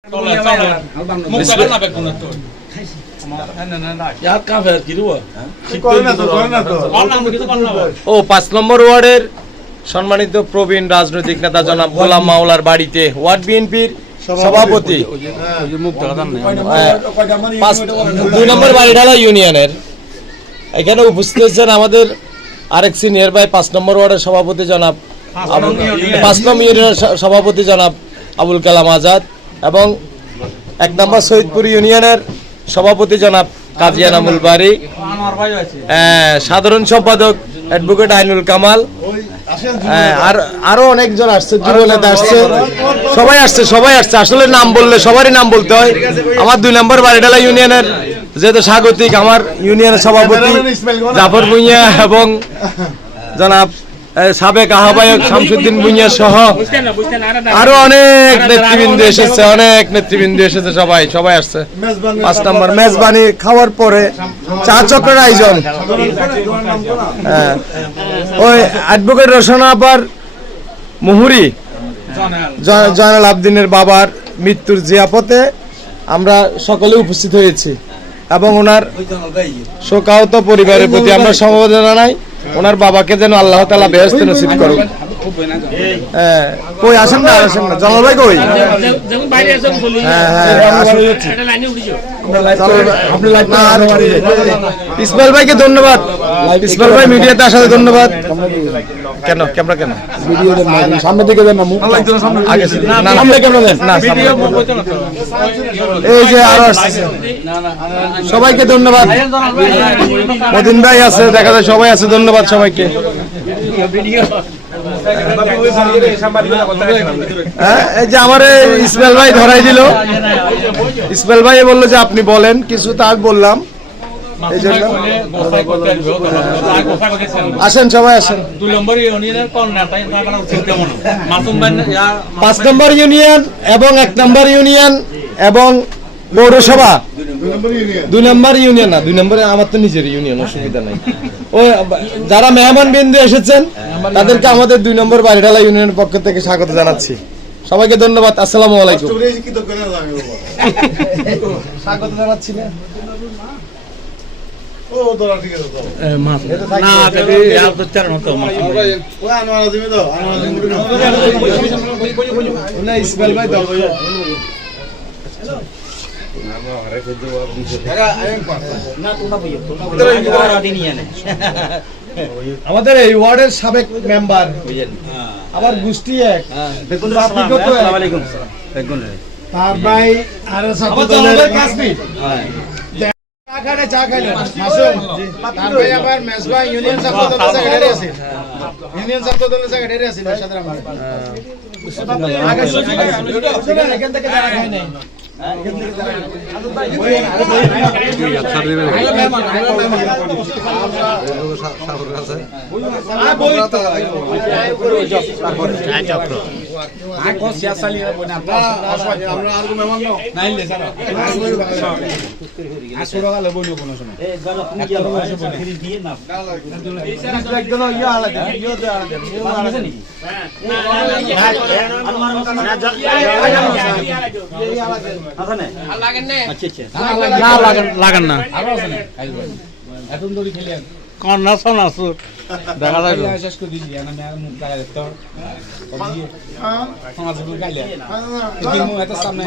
ও 5 নম্বর ওয়ার্ডের সম্মানিত প্রবীণ রাজনৈতিক নেতা জনাব গোলাম মাওলার বাড়িতে ওয়ার্ড বিএনপির সভাপতি 2 নম্বর বাড়িডালা ইউনিয়নের এখানে উপস্থিত হয়েছেন আমাদের আরেক সিনিয়র ভাই 5 নম্বর ওয়ার্ডের সভাপতি জনাব 5 নম্বর ইউনিয়নের সভাপতি জনাব আবুল কালাম আজাদ এবং 1 নম্বর সৈয়দপুর ইউনিয়নের সভাপতি জনাব কাজী এনামুল বারী, সাধারণ সম্পাদক অ্যাডভোকেট আইনুল কামাল, আর আরো অনেকজন আসছে, যুবনেতা আসছে, সবাই আসছে। আসলে নাম বললে সবারই নাম বলতে হয়। আমার 2 নম্বর বাড়িডালা ইউনিয়নের যেহেতু স্বাগতিক আমার ইউনিয়নের সভাপতি জাফর ভুঁইয়া এবং জনাব সাবেক আহ্বায়ক শামসুদ্দিন ভুঁইয়া সহ আরো অনেক নেতৃবৃন্দ এসেছে, সবাই আসছে। 5 নম্বর মেজবানি খাওয়ার পরে চা চক্রের আয়োজন, ওই অ্যাডভোকেট রোশন আপার মুহুরি জয়নাল আবদিনের বাবার মৃত্যুর জিয়াফতে আমরা সকলে উপস্থিত হয়েছি এবং ওনার শোকাহত পরিবারের প্রতি আমরা সমবেদনা জানাই। ওনার বাবাকে যেন আল্লাহ তাআলা বেহেশত নসিব করুন। কই আসেন না জঙ্গল ভাই কই? ইসমাইল ভাইকে ধন্যবাদ, ইসমাইল ভাই মিডিয়াতে আসার ধন্যবাদ। কেন ক্যামেরা কেন সামনে দিকে দেন না, মুখ আগে সামনে ক্যামেরা দেন না, এই যে আরো সবাইকে ধন্যবাদ। মদিন ভাই আছে, দেখা যায় সবাই আছে, ধন্যবাদ সবাইকে। এই যে আমার ইসমাইল ভাই ধরাই দিল, ইসমাইল ভাই বললো যে আপনি বলেন কিছু, তা আমি বললাম। এই জন্য আসেন সবাই আসেন। 5 নম্বর ইউনিয়ন এবং 1 নম্বর ইউনিয়ন এবং পৌরসভা 2 নম্বর ইউনিয়ন না, 2 নম্বরে আমার তো নিজের ইউনিয়ন, অসুবিধা নাই। ও যারা মেহমান বিন্দু এসেছেন তাদেরকে আমাদের 2 নম্বর বাড়িডালা ইউনিয়নের পক্ষ থেকে স্বাগত জানাচ্ছি। সবাইকে ধন্যবাদ। আসসালামু আলাইকুম। স্বাগত জানাচ্ছি না ইসমাইল ভাই আমাদের এই ওয়ার্ডের সাবেক মেম্বার, আবার গোষ্ঠী এক তার ভাই আর চা খাইলেন তার ভাই আবার মেজবা ইউনিয়ন ছাত্র দলের সেক্রেটারি আছে, ইউনিয়ন ছাত্র দলের সেক্রেটারি আছে সাথে আমার আগে এখান থেকে যারা খায় নাই লাগান না এখন দড়ি খেলে কন্যা সোনাসুর দেখা যাবে শেষ করে দিছি আমি আর মুখ গায়ে দেখতে সমাজ গাইলে সামনে